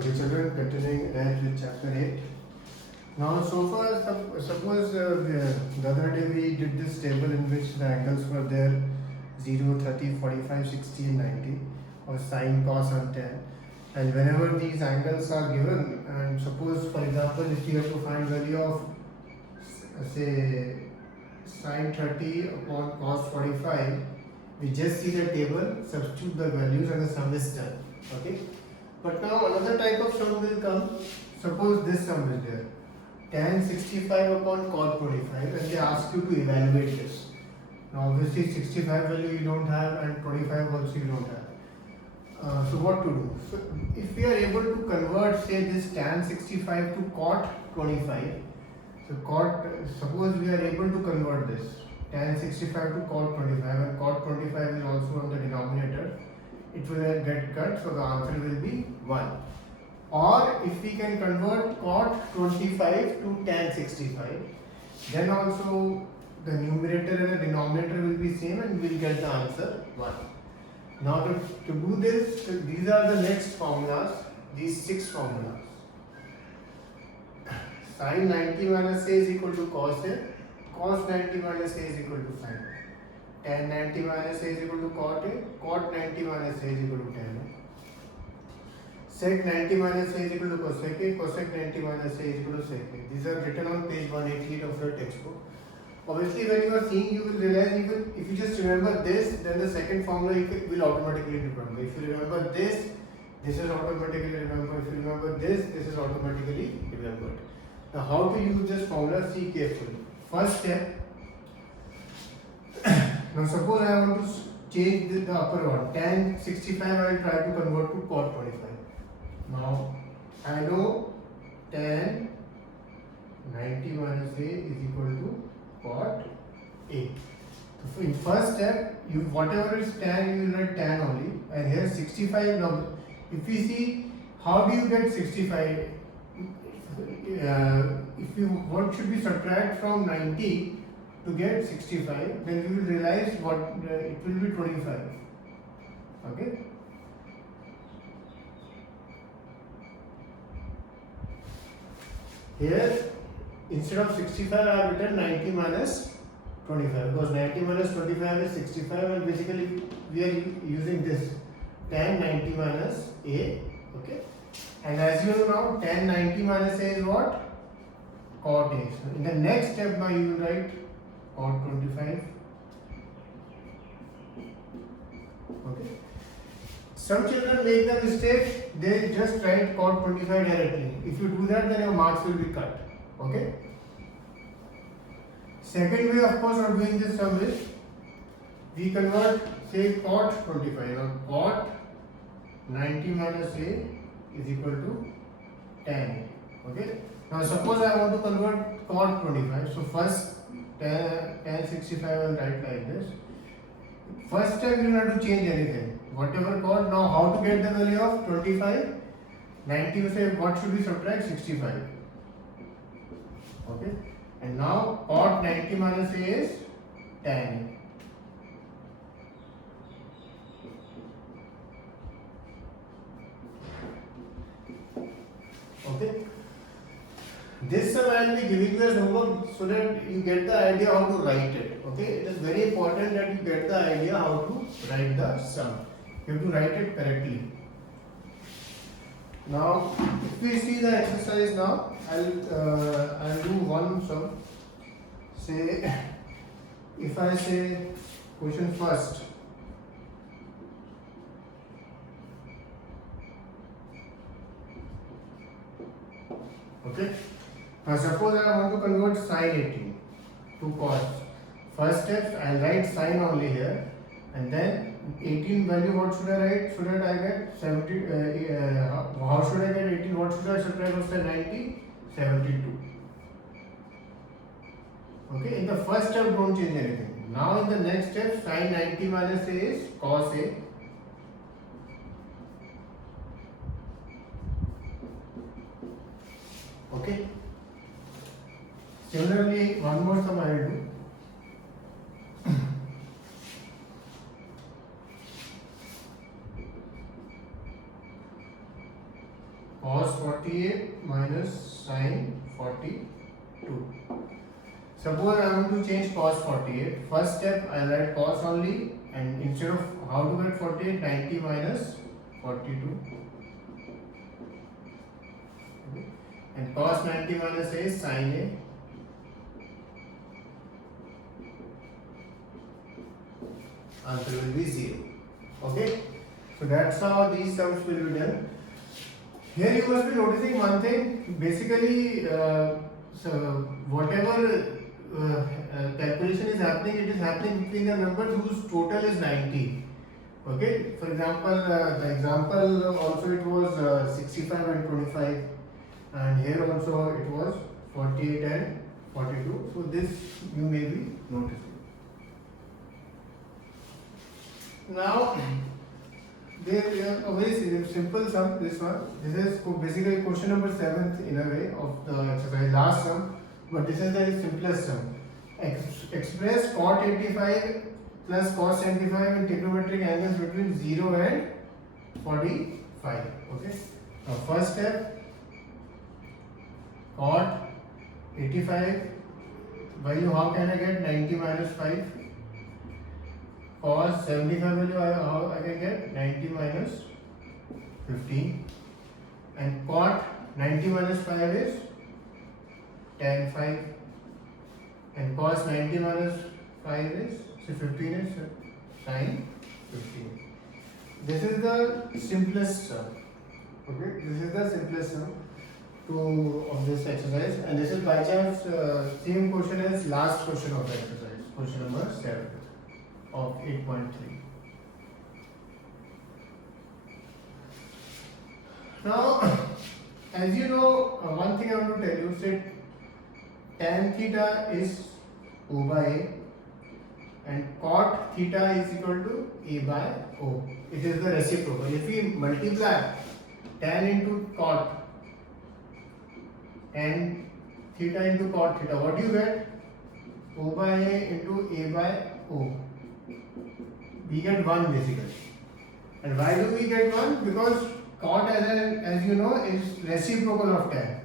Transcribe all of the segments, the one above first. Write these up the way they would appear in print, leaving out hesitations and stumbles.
Okay, children, continuing ahead with chapter 8. Now, so far, suppose the other day we did this table in which the angles were there 0, 30, 45, 60, and 90, or sine, cos, and tan. And whenever these angles are given, and suppose, for example, if you have to find value of, say, sine 30 upon cos 45, we just see the table, substitute the values, and the sum is done. Okay. But now another type of sum will come. Suppose this sum is there, tan 65 upon cot 25, and they ask you to evaluate this. Now obviously 65 value you don't have, and 25 also you don't have. So what to do? So if we are able to convert, say, this tan 65 to cot 25, so cot, suppose we are able to convert this tan 65 to cot 25, and cot 25 is also on the denominator, it will get cut, so the answer will be 1. Or if we can convert cot 25 to tan 65, then also the numerator and the denominator will be same, and we will get the answer 1. Now to do this, these are the next formulas, these 6 formulas. Sin 90 minus a is equal to cos a, cos 90 minus a is equal to sin a. Tan 90 minus a is equal to cot a, cot 90 minus a is equal to tan a. Sec 90 minus a is equal to cosec a, cosec 90 minus a is equal to sec a. These are written on page 188 of your textbook. Obviously, when you are seeing, you will realize, even if you just remember this, then the second formula you will automatically remember. If you remember this, this is automatically remembered. If you remember this, this is automatically remembered. Now, how to use this formula? See carefully. First step. Now, suppose I want to change the upper one. Tan 65 I will try to convert to cot 25. Now, I know tan 90 minus a is equal to cot a. So, in first step, you whatever is tan, you will write tan only. And here 65. Now, if we see how do you get 65, if you what should we subtract from 90 to get 65, then we will realize what it will be 25. Okay. Here, instead of 65, I have written 90 minus 25, because 90 minus 25 is 65, and basically we are using this tan 90 minus a. Okay. And as you know now, tan 90 minus a is what? Cot a. So in the next step, now you will write cot 25. Okay. Some children make the mistake, they just write cot 25 directly. If you do that, then your marks will be cut. Okay. Second way, of course, of doing this sum is we convert, say, cot 25. Now, cot 90 minus a is equal to tan a. Okay. Now, suppose I want to convert cot 25. So, first tan 65 I will write like this. First step, you don't have to change anything. Whatever cot, now how to get the value of 25? 90, you say, what should we subtract? 65. Okay. And now cot 90 minus a is tan a. Okay. This sum I will be giving you as homework so that you get the idea how to write it. Okay. It is very important that you get the idea how to write the sum. You have to write it correctly. Now, if we see the exercise now, I'll do one sum. Say, if I say question first. Okay. Now, suppose I want to convert sine 18 to cos. First step, I'll write sine only here, and then 18 value, what should I write? So that I get 70. How should I get 18? What should I subtract from 90? 72. Okay. In the first step, don't change anything. Now in the next step, sin 90 minus a is cos a. Okay. Similarly, one more sum I will do. cos 48 minus sin 42. Suppose I want to change cos 48. First step I write cos only, and instead of how to get 48, 90 minus 42. Okay. And cos 90 minus a is sin a. Answer will be 0. Okay. So that's how these sums will be done. Here you must be noticing one thing. Basically, so whatever calculation is happening, it is happening between the numbers whose total is 90. Okay. For example, the example also it was 65 and 25, and here also it was 48 and 42. So this you may be noticing. Now, there is a very simple sum. This one. This is basically question number 7 in a way of the exercise, last sum. But this is the simplest sum. Express cot 85 plus cos 75 in trigonometric angles between 0 and 45. Okay. Now, first step, cot 85 value. How can I get 90 minus 5? Cos 75 value, how I can get 90 minus 15, and cot 90 minus 5 is tan 5, and cos 90 minus 5 is, so 15 is sin 15. This is the simplest sum. Okay, this is the simplest sum of this exercise, and this is by chance same question as last question of the exercise, question number 7 of 8.3. Now, as you know, one thing I want to tell you, say tan theta is O by A and cot theta is equal to A by O. It is the reciprocal. If we multiply tan into cot, tan theta into cot theta, what do you get? O by A into A by O. We get 1 basically. And why do we get 1? Because cot, as you know, is reciprocal of tan.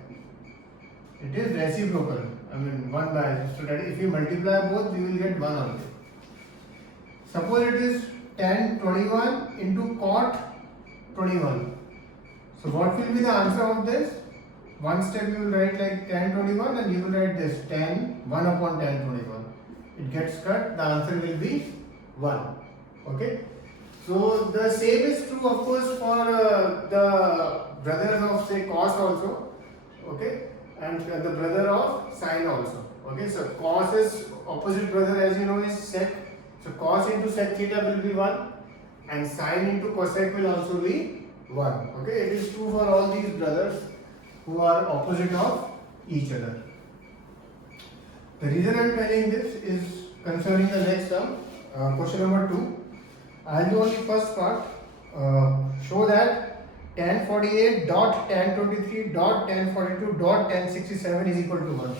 It is reciprocal. I mean 1 by, so that if you multiply both, you will get 1 only. Suppose it is tan 21 into cot 21. So what will be the answer of this? One step you will write like tan 21 and you will write this tan 1 upon tan 21. It gets cut, the answer will be 1. Okay. So the same is true of course for the brothers of say cos also. Okay. And the brother of sin also. Okay. So cos is opposite brother, as you know, is sec. So cos into sec theta will be 1 and sin into cosec will also be 1. Okay. It is true for all these brothers who are opposite of each other. The reason I am telling this is concerning the next term, question number 2. I will do only first part. Show that tan 48 dot tan 23 dot tan 42 dot tan 67 is equal to 1.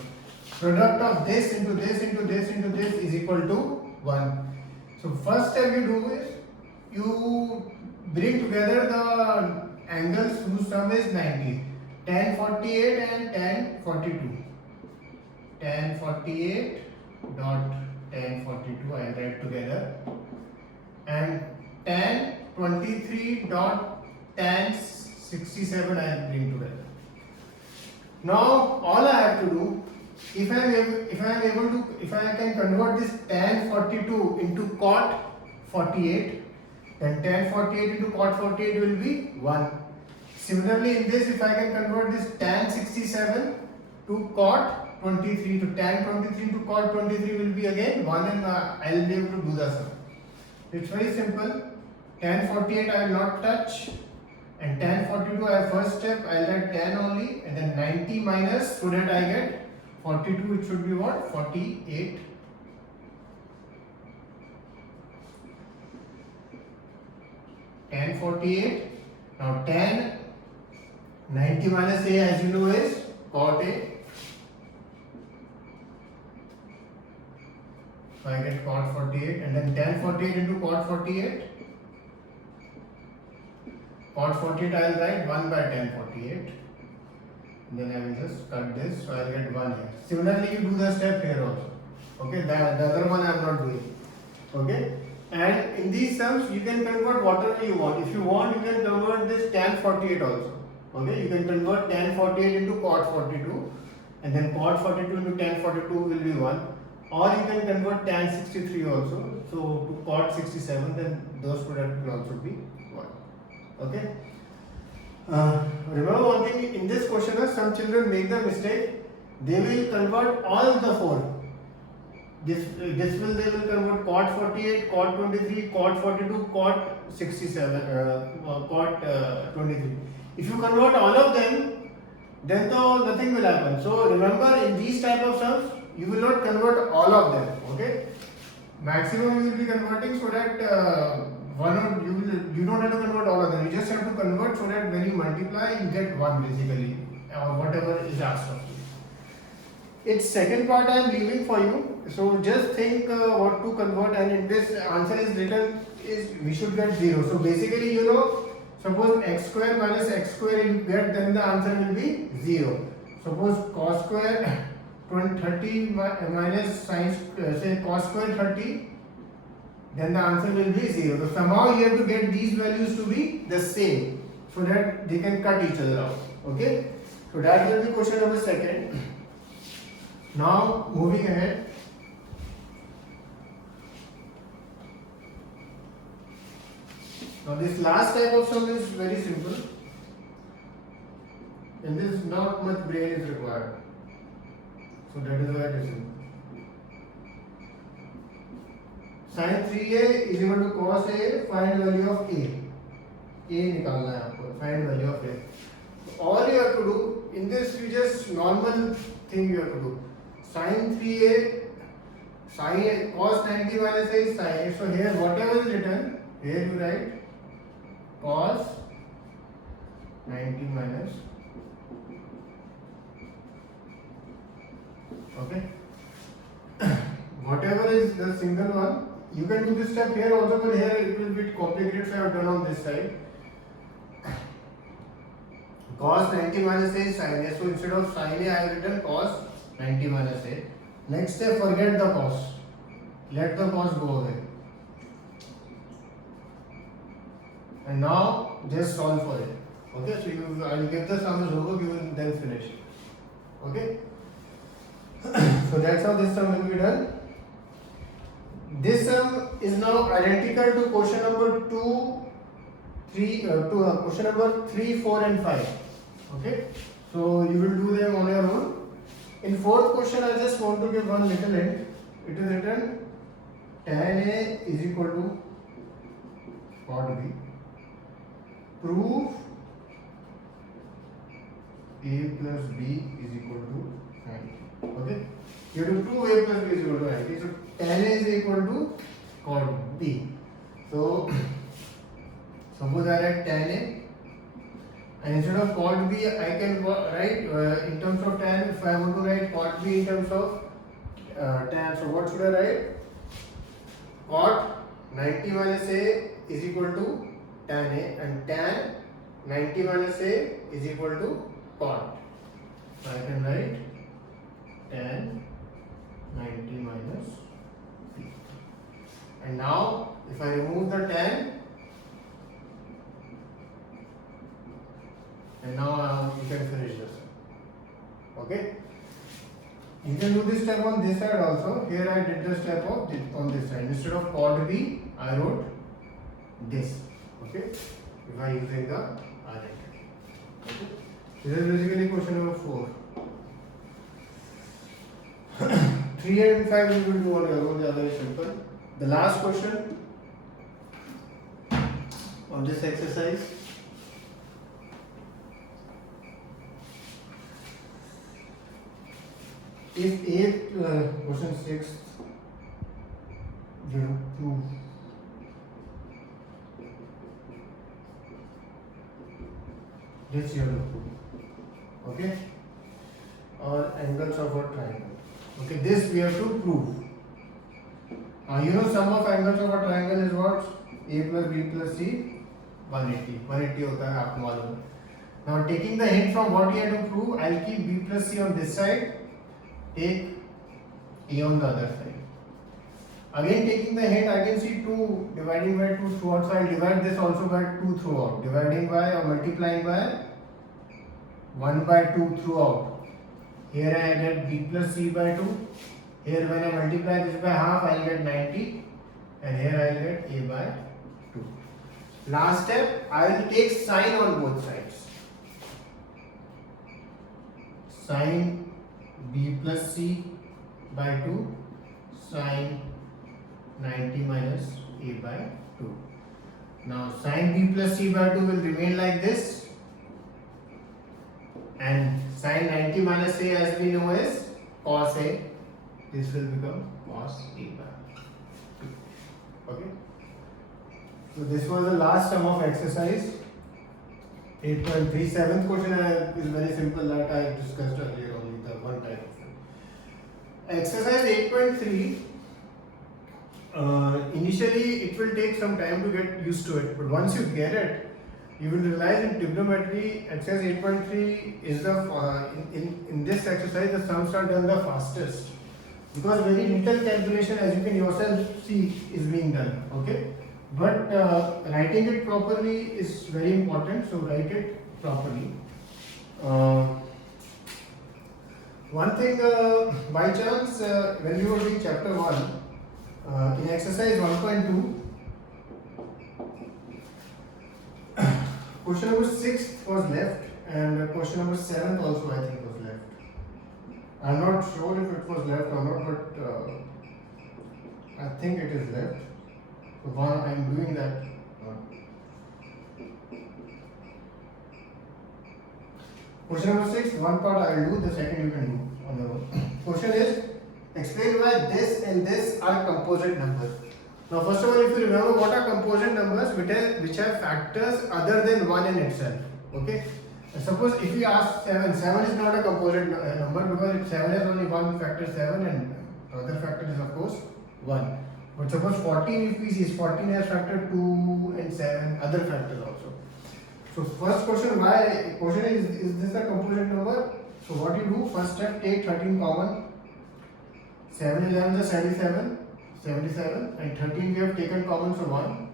Product of this into this into this into this is equal to 1. So first step you do is you bring together the angles whose sum is 90. Tan 48 and tan 42. Tan 48 dot tan 42 I write together, and tan 23 dot tan 67 I bring together. Now all I have to do, if I can convert this tan 42 into cot 48, then tan 48 into cot 48 will be 1. Similarly in this, if I can convert this tan 67 to cot 23, to tan 23 to cot 23 will be again 1, and I will be able to do the sum. It's very simple. Tan 48 I will not touch, and tan 42 I have first step, I will write tan only, and then 90 minus, so that I get 42, it should be what? 48. Tan 48. Now tan 90 minus A, as you know, is cot A. So I get cot 48, and then tan 48 into cot 48. cot 48 I will write 1 by tan 48. Then I will just cut this, so I will get 1 here. Similarly, you do the step here also. Okay, the other one I am not doing. Okay, and in these sums you can convert whatever you want. If you want, you can convert this tan 48 also. Okay, you can convert tan 48 into cot 42, and then cot 42 into tan 42 will be 1. Or you can convert tan 63 also, so to cot 67, then those product will also be 1. Okay. Remember one thing, in this question, some children make the mistake, they will convert all the 4. They will convert cot 48, cot 23, cot 42, cot 67, cot 23. If you convert all of them, then nothing will happen. So remember, in these type of sums, you will not convert all of them. Okay, maximum you will be converting, so that you don't have to convert all of them. You just have to convert so that when you multiply, you get 1 basically, or whatever is asked of you. Its second part I am leaving for you. So just think what to convert, and in this answer is written is we should get 0. So basically, you know, suppose x square minus x square you get, then the answer will be 0. Suppose cos square 30 minus sin say cos square 30, then the answer will be 0. So somehow you have to get these values to be the same, so that they can cut each other out. Okay, so that will be question number 2. Now moving ahead, now this last type of sum is very simple, and this not much brain is required, so that is why it is simple. Sin 3a is equal to cos a, find value of a निकालना है आपको, find value of a. So all you have to do in this, you just normal thing you have to do. Sin 3a, sin cos 90 minus a is sin a. So here whatever is written, here you write cos 90 minus. Okay. Whatever is the single one, you can do this step here also, but here it will be complicated, so I have done on this side. Cos 90 minus a is sin a. So instead of sin a, I have written cos 90 minus a. Next step, forget the cos. Let the cos go away. And now just solve for it. Okay, so I will give the sum as homework, you will then finish it. Okay. So that's how this sum will be done. This sum is now identical to question number 3, 4 and 5. Okay, so you will do them on your own. In fourth question, I just want to give one little hint. It is written tan A is equal to cot B. Prove A plus B is equal to 90. Okay, you have to prove A plus B is equal to 90. So tan A is equal to cot B. So suppose I write tan A, and instead of cot B, I can write in terms of tan. If I want to write cot B in terms of tan, so what should I write? Cot 90 minus A is equal to tan A, and tan 90 minus A is equal to cot. So I can write tan 90 minus B. And now if I remove the tan, and now you can finish this. Okay, you can do this step on this side also. Here I did the step of this, on this side. Instead of cot B, I wrote this. Okay, if I using the identity. Okay, this is basically question number 4. 3 and 5 we will do on your own. They are very simple. The last question of this exercise. If question 6, you have to prove this, you have to prove. Okay, or angles of a triangle. Okay, this we have to prove. You know, sum of angles of a triangle is what? A plus B plus C 180 होता है, आपको मालूम है. Now taking the hint from what he had to prove, I'll keep b plus c on this side, take a on the other side. Again taking the hint, I can see 2 dividing by 2 throughout, so I'll divide this also by 2 throughout, dividing by or multiplying by 1 by 2 throughout. Here I get b plus c by 2. Here when I multiply this by half, I'll get 90, and here I'll get a by 2. Last step, I'll take sine on both sides. Sine b plus c by 2, sine 90 minus a by 2. Now sine b plus c by 2 will remain like this, and sine 90 minus a, as we know, is cos a. This will become cos a by 2. Okay. So this was the last sum of exercise 8.3. Seventh question is very simple, that I discussed earlier, only the one type of it. Exercise 8.3. Initially it will take some time to get used to it, but once you get it, you will realize in trigonometry exercise 8.3 is the in this exercise the sums are done the fastest, because very little calculation, as you can yourself see, is being done. Okay, but writing it properly is very important, so write it properly. One thing, by chance, when we were doing chapter 1, in exercise 1.2, question number 6 was left, and question number 7 also I think was left. I am not sure if it was left or not, but I think it is left. So one, I am doing that. Question number 6, one part I will do, the second you can do on your own. Question is, explain why this and this are composite numbers. Now first of all, if you remember, what are composite numbers? Which have factors other than 1 in itself. Okay. Suppose if you ask 7 is not a composite number, because 7 has only one factor 7, and the other factor is of course 1. But suppose 14, if we see, 14 has factor 2 and 7 other factors also. So first question, is this a composite number? So what you do, first step, take 13 common. 7 11 is 77, and 13 we have taken common, so 1.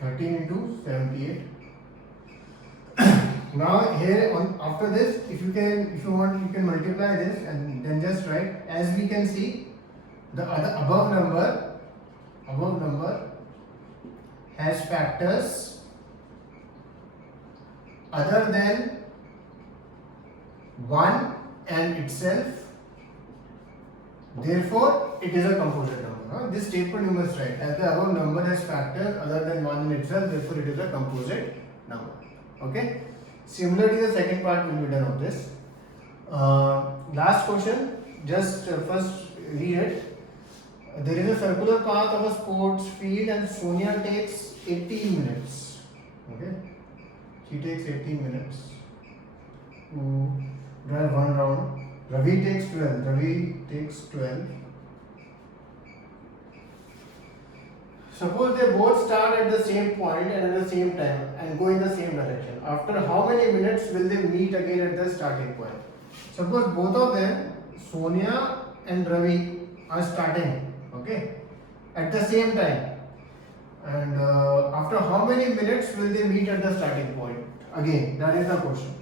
13 into 78. Now here after this, if you want, you can multiply this and then just write. As we can see, the above number has factors other than 1 and itself, therefore it is a composite number. This statement you must write, as the above number has factors other than 1 in itself, therefore it is a composite number. Okay. Similarly, the second part will be done of this. Last question, just first read it. There is a circular path of a sports field and Sonia takes 18 minutes. Okay, she takes 18 minutes to drive one round. Ravi takes 12. Suppose they both start at the same point and at the same time and go in the same direction. After how many minutes will they meet again at the starting point? Suppose both of them, Sonia and Ravi, are starting, okay, at the same time. And after how many minutes will they meet at the starting point? Again, that is the question.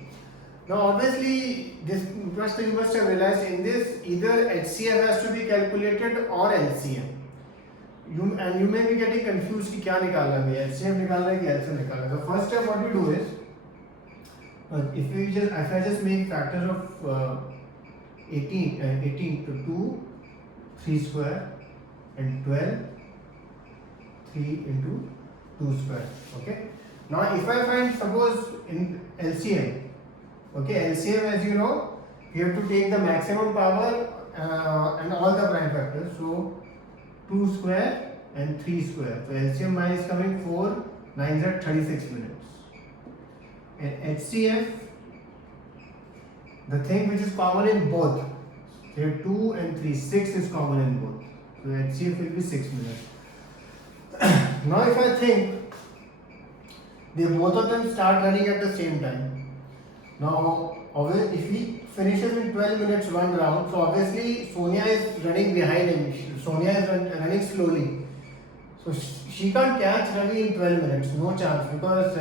Now obviously, this you must have realized, in this either HCF has to be calculated or LCM. You may be getting confused कि क्या निकालना है, HCF निकालना है कि LCM निकालना है. So first step what you do is, if I just make factors of 18 to 2, 3 square, and 12, 3 into 2 square. Okay. Now if I find, suppose in LCM, okay, LCM, as you know, you have to take the maximum power and all the prime factors. So 2 square and 3 square. So LCM mine is coming 4, 9 are 36 minutes. And HCF, the thing which is common in both, here 2 and 3, 6 is common in both. So HCF will be 6 minutes. Now if I think they both of them start running at the same time. Now if he finishes in 12 minutes one round, so obviously Sonia is running behind him. Sonia is running slowly. So she can't catch Ravi in 12 minutes, no chance, because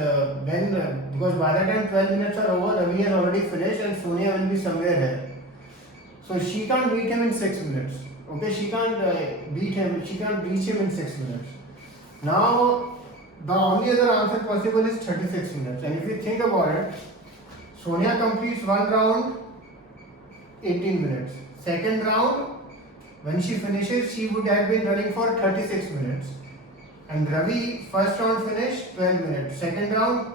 because by the time 12 minutes are over, Ravi has already finished and Sonia will be somewhere here. So she can't beat him in 6 minutes. Okay, she can't beat him. She can't reach him in 6 minutes. Now the only other answer possible is 36 minutes. And if you think about it, Sonia completes one round 18 minutes. Second round, when she finishes, she would have been running for 36 minutes. And Ravi, first round finished 12 minutes. Second round,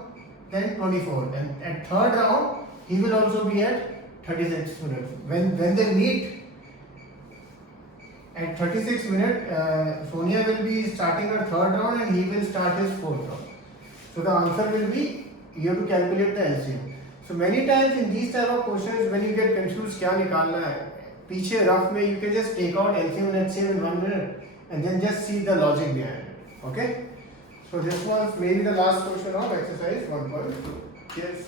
then 24. And at third round, he will also be at 36 minutes. When they meet at 36 minutes, Sonia will be starting her third round and he will start his fourth round. So the answer will be, you have to calculate the LCM. So many times in these type of questions, when you get confused, क्या निकालना है, पीछे rough में you can just take out LCM and HCM in 1 minute and then just see the logic behind it. Okay? So this was maybe the last question of exercise 1.2. Yes.